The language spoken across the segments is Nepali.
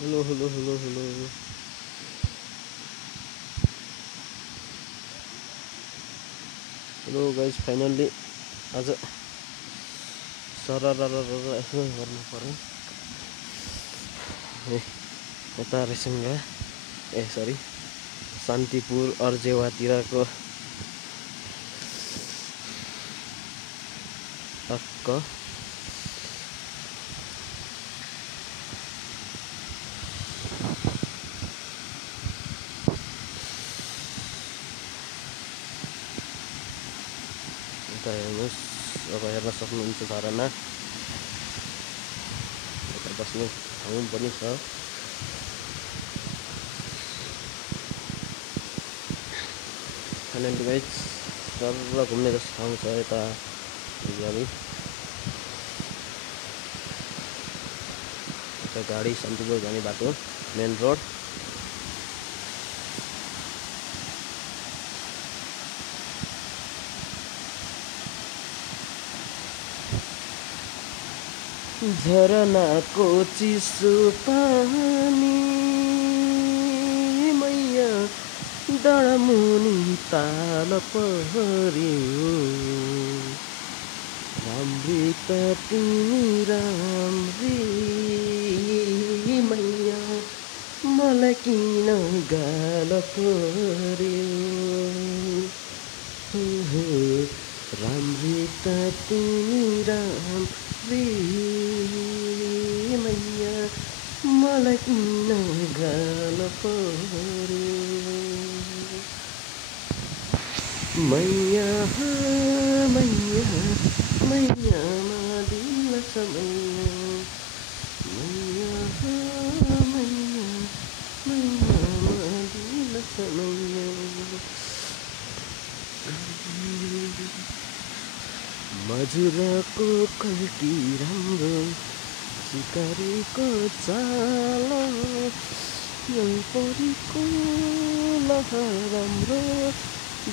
Hello hello hello hello hello guys, finally आज सरर यसो गर्नु पर्यो। यता रेसुङ्गा सरी शान्तिपुर अर्जेवातिरको टक्क यता हेर्नुहोस्। अब हेर्न सक्नुहुन्छ झरना। यता बस्ने ठाउँ पनि छ। फाइनल्ली गाइस सरर घुम्ने जस्तो ठाउँ छ यता हरियाली। यता गाडी शान्तिपुर जाने बाटो मेन रोड। झरनाको चिसो पानी मैया डाँडामुनि ताल पर्यो। राम्री त तिमी राम्री मैया मलाई किन गाल पर्यो। राम्री त तिमी राम्री मैया मलाई किन गाल पर्यो। मैया मैया मैया मादिल छ मैया मैया मैया मैया मादिल छ मैया। मजुरको कल्की राम्रो सिकारीको चाल जलपरीको लहर राम्रो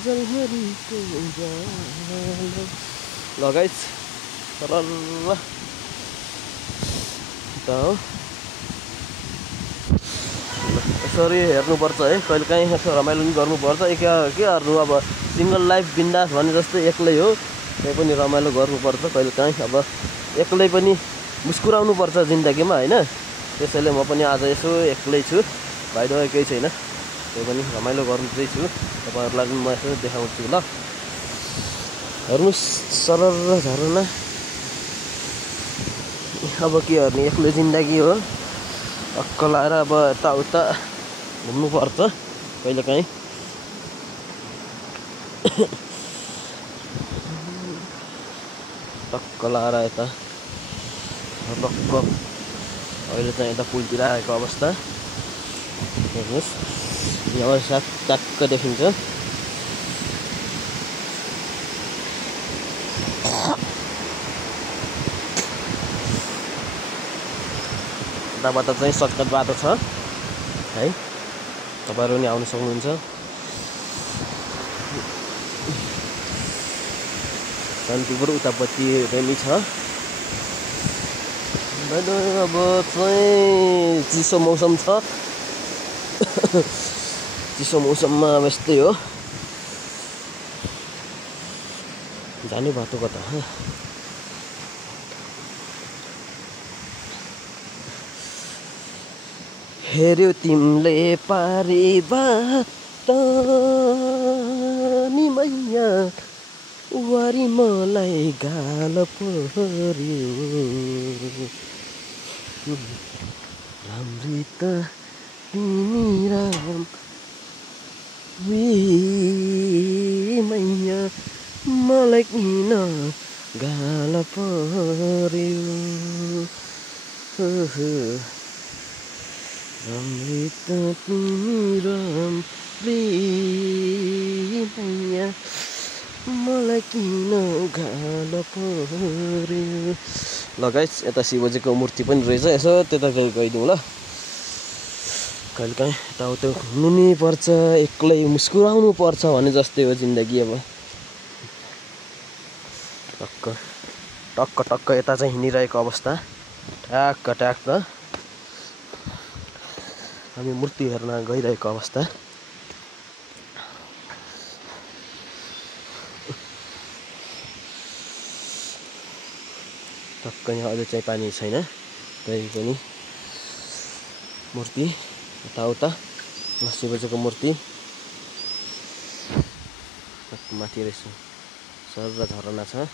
जलहरीको जाल। ल गाइस सरर त हो यसरी हेर्नुपर्छ है। कहिलेकाहीँ यसो रमाइलो पनि गर्नुपर्छ। के गर्नु अब सिङ्गल लाइफ बिन्दास भने जस्तै एक्लै हो, त्यही पनि रमाइलो गर्नुपर्छ कहिलेकाहीँ। अब एक्लै पनि मुस्कुराउनु पर्छ जिन्दगीमा होइन। त्यसैले म पनि आज यसो एक्लै छु, भाइ दो केही छैन, त्यही पनि रमाइलो गर्दै छु। तपाईँहरूलाई पनि म यसो देखाउँछु ल। हेर्नुहोस् सरर झरना। अब के गर्ने, एक्लै जिन्दगी हो। टक्क लाएर अब यताउता घुम्नुपर्छ कहिलेकाहीँ। टक्क लाएर यता टक्क अहिले चाहिँ यता पुलतिर आएको अवस्था हेर्नुहोस्। यहाँ साथ टक्क देखिन्छ। यताबाट चाहिँ सर्टकट बाटो छ है, तपाईँहरू पनि आउन सक्नुहुन्छ। शान्तिपुर उतापट्टि रेली छ। अब चाहिँ चिसो मौसम छ। चिसो मौसममा अब यस्तै हो। जाने बाटो कता हेऱ्यो तिमीले पारिबाट नि मैया वारी मलाई गाल पर्यो। राम्री त तिमी राम्री मैया मलाई किन गाल पर्यो। राम्री त तिमी राम्री मैया मलाई किन गाल पर्यो। ल गाइस यता शिवजीको मूर्ति पनि रहेछ, यसो त्यता गइदिउँ ल। कहिलेकाहीँ यताउता घुम्नु नि पर्छ, एक्लै मुस्कुराउनु पर्छ भने जस्तै हो जिन्दगी। अब टक्क टक्क टक्क यता चाहिँ हिँडिरहेको अवस्था ट्याक्क ट्याक्क। हामी मूर्ति हेर्न गइरहेको अवस्था। टक्कै यहाँ अझै चाहिँ पानी छैन, तै पनि मूर्ति यताउता शिवजीको मूर्ति माथि रहेछ, सर र झरना छ।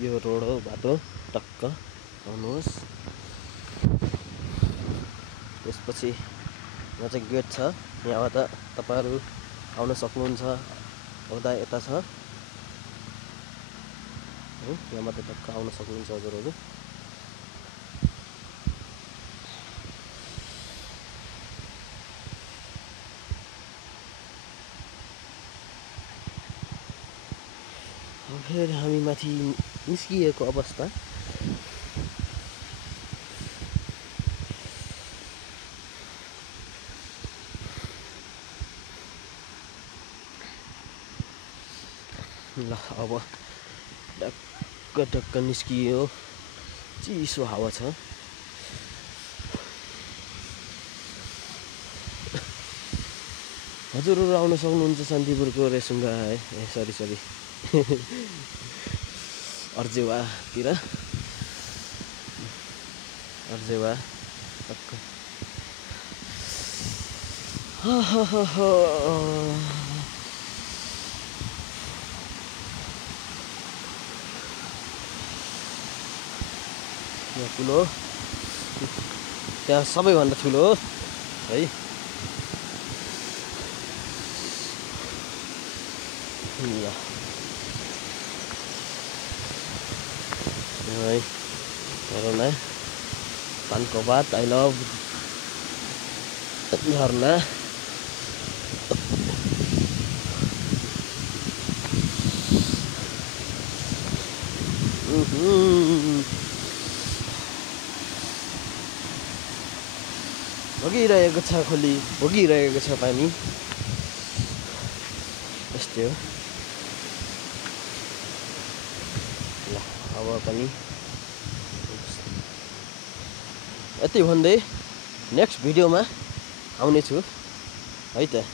यो रोड हो, बाटो टक्क आउनुहोस्। त्यसपछि यहाँ चाहिँ गेट छ, यहाँबाट तपाईहरु आउन सक्नुहुन्छ। उता यता छ, यहाँबाट टक्क आउन सक्नुहुन्छ हजुरहरु। फेरि हामी माथि निस्किएको अवस्था। ल अब ढक्क निस्कियो, चिसो हावा छ। हजुरहरु आउन सक्नुहुन्छ शान्तिपुरको रेसुङ्गा, सरी अर्जेवातिर, अर्जेवा टक्क। यहाँ ठुलो, त्यहाँ सबैभन्दा ठुलो है। झरना, पानको बात, आई लभ झरना। भोगिरहेको छ खोली, भोगिरहेको छ पानी, यस्तै हो। ल अब पनि यति भन्दै नेक्स्ट भिडियोमा आउने छु है त।